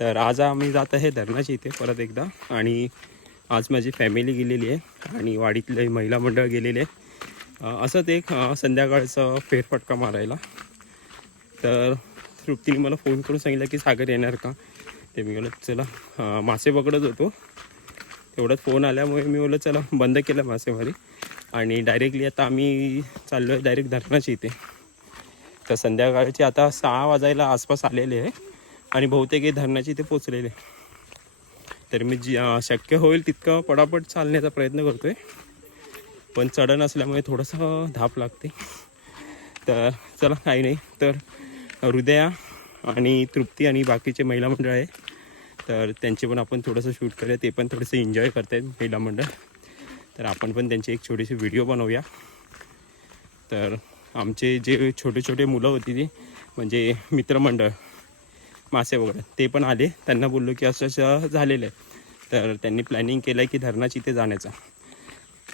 तर आज आम्ही जात आहे धरणाच्या इथे परत एकदा. आणि आज माझी फॅमिली गेलेली आहे आणि वाडीतले महिला मंडळ गेलेले आहे असंच एक संध्याकाळचं फेरफटका मारायला. तर तृप्तीने मला फोन करून सांगितलं की सागर येणार का? ते मी बोलत चला मासे पकडत होतो. तेवढ्यात फोन आल्यामुळे मी बोलत चला बंद केलं मासेमारी. आणि डायरेक्टली आता आम्ही चाललो आहे डायरेक्ट धरणाची इथे. तर संध्याकाळची आता सहा वाजायला आसपास आलेले आहे. आणि बहुतेक हे धरणाच्या इथे पोचलेले. तर मी जी शक्य होईल तितकं पटापट चालण्याचा प्रयत्न करतो आहे पण चढण असल्यामुळे थोडंसं धाप लागते. तर चला काही नाही. तर हृदया आणि तृप्ती आणि बाकीचे महिला मंडळ आहे. तर त्यांचे पण आपण थोडंसं शूट करूया. ते पण थोडंसं एन्जॉय करतायत महिला मंडळ. तर आपण पण त्यांचे एक छोटेसे व्हिडिओ बनवूया. तर आमचे जे छोटे छोटे मुलं होती ती म्हणजे मित्रमंडळ मासे वगैरे ते पण आले. त्यांना बोललो की असं असं झालेलं आहे. तर त्यांनी प्लॅनिंग केलं आहे की धरणाची इथे जाण्याचा.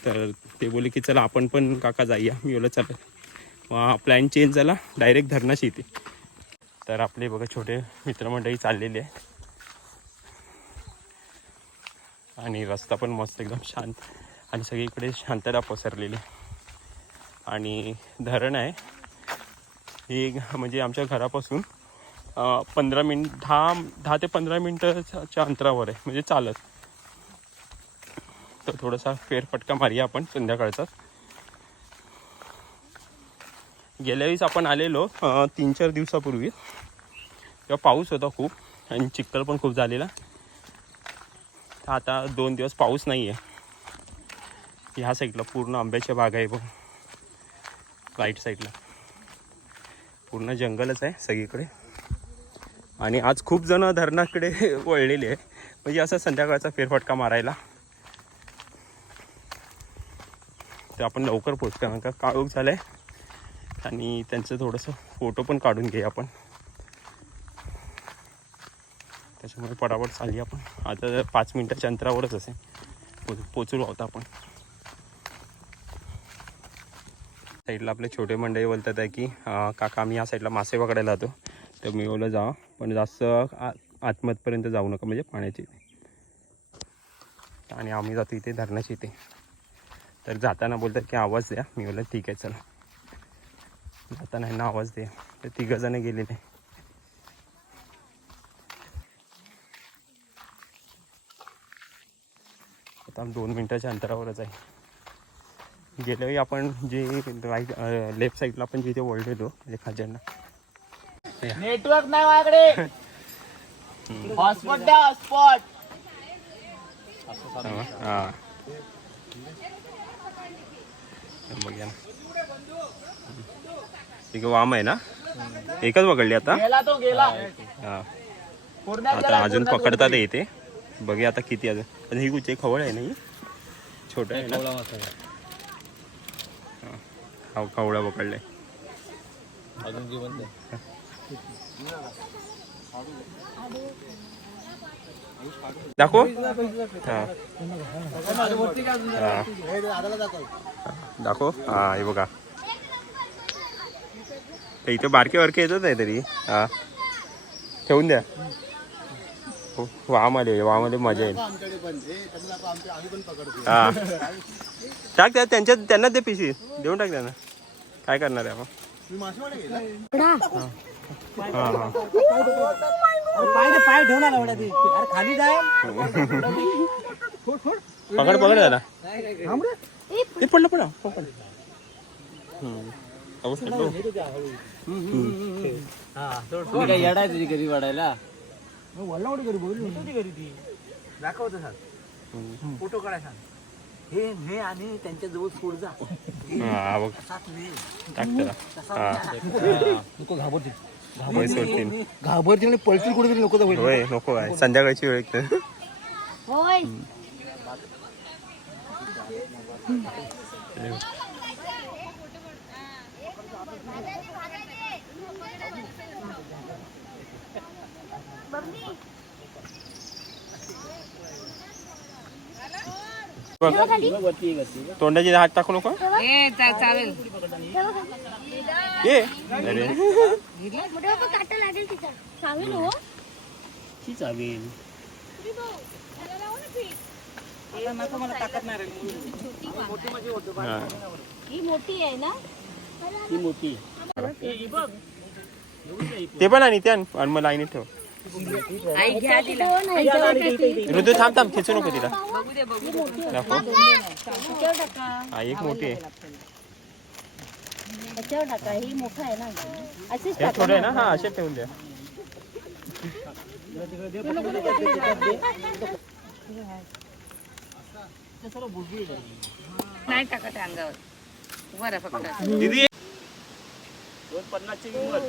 तर ते बोलले की चला आपण पण काका जाऊया. मी बोललं चला. मग प्लॅन चेंज झाला. डायरेक्ट धरणाची इथे. तर आपले बघा छोटे मित्रमंडळी चाललेले आहे आणि रस्ता पण मस्त एकदम शांत आणि सगळीकडे शांतता पसरलेली. आहे. आणि धरण आहे. हे म्हणजे आमच्या घरापासून पंधरा मिनिट दहा दहा ते पंधरा मिनटाच्या अंतरावर आहे म्हणजे चालत. तर थोडासा फेरफटका मारूया आपण संध्याकाळचा. गेल्या वेळेस आपण आलेलो तीन चार दिवसापूर्वी. तेव्हा पाऊस होता खूप आणि चिखल पण खूप झालेला. आता दोन दिवस पाऊस नाही आहे ह्या साईडला पूर्ण आंब्याच्या बाग आहे बघ. राईट साईडला. पूर्ण जंगलच आहे सगळीकडे. आणि आज खूप जण धरणाकडे वळलेले आहे म्हणजे असं संध्याकाळचा फेरफटका मारायला. तर आपण लवकर पोचतो कारण का काळोख झालं आहे आणि त्यांचं थोडंसं फोटो पण काढून घेऊ आपण. त्याच्यामुळे पटापट चालली आपण. आता पाच मिनटाच्या अंतरावरच असेल. पोच पोचलो आहोत आपण. साईडला आपले छोटे मंडळी बोलतात आहे की काका आम्ही या साईडला मासे पकडायला जातो. तर मिळवलं जा पण जास्त आ आतमधपर्यंत जाऊ नका म्हणजे पाण्याची. आणि आम्ही जातो इथे धरणाची इथे. तर जाताना बोलतात की आवाज द्या. मी बोलत ठीक आहे चला. जाताना ह्यांना आवाज द्या. तर तिघंजणं गेलेले. आता दोन मिनटाच्या अंतरावरच आहे. गेल्या आपण जे राईट लेफ्ट साईडला आपण जिथे वळलेलो म्हणजे खाज्यांना नेटवर्क नाही माझ्याकडे. हॉटस्पॉट द्या हॉटस्पॉट. हां ना आहे वाम आहे ना? एकच पकडली आता? गेला तो गेला. हां. पूर्ण आता अजून पकडतात येते बघूया आता किती अजून. पण ही कुठे? खवळ आहे ना ही? छोटं आहे ना? हां. हा पकडलाय. दाखव. दाखव. हा हे बघा. तर इथे बारके बारके येतच नाही तरी हा. ठेवून द्या. हो, वामध्ये मजा येईल. हा. टाक त्या त्यांच्या त्यांना ते पिशवी. देऊन टाक त्यांना. काय करणार आहे आपण? पाय पाय ठेवला एवढ्या ती अरे खाली जाय पकड पकड ते पडलं. पकड काय येडाय तुझी घरी वाढायला. घरी बोलली? तुझी घरी ती? दाखवतो सांग. फोटो काढाय सांग. हे ने आणि त्यांच्या जवळ सोड जा. हा ने हा. घाबरते. होय सोडतील घाबरते आणि पळतील कुठेतरी नको तर होय नको आहे संध्याकाळची वेळ आहे. होय. बघ. तोंडाची हात टाकू नको? चालेल. ये. अरे. काटा लागेल तिचा चालेल हो ती हा. ही. मोठी आहे ना ती मोठी. ते पण आणि त्या आणि मग लाईनीत ठेव. ऋतू थांब थांब खेचू नको तिला. बघू दे बघू दे. दाखव. त्याच्यावर टाका हा एक मोठी आहे. त्याच्यावर टाका ही मोठा आहे ना. अशीच हे थोडं आहे ना? हा असे ठेवून द्या. नाही टाकत आहे अंगावर. बरं फक्त. दीदी दोन पन्नासची किंमत